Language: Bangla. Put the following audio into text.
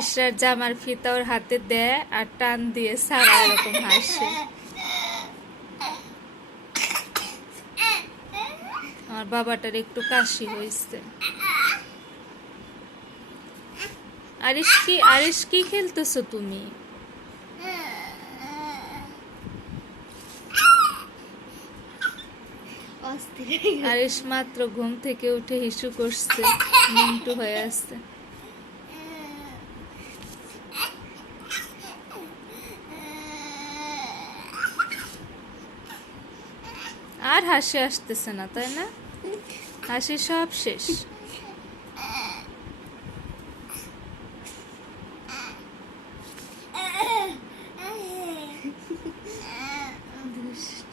ইসরার জামার ফিতা ওর হাতে দেয় আর টান দিয়ে সারা এরকম হাসে। আমার বাবাটার একটু কাশি হয়েছে। আরিশ কি খেলতেছো তুমি? আরিশ মাত্র ঘুম থেকে উঠে হিসু করছে, মিন্টু হয়ে আসছে। আর হাসি আসতেছে না, তাই না? হাসি সব শেষ। দুষ্টু।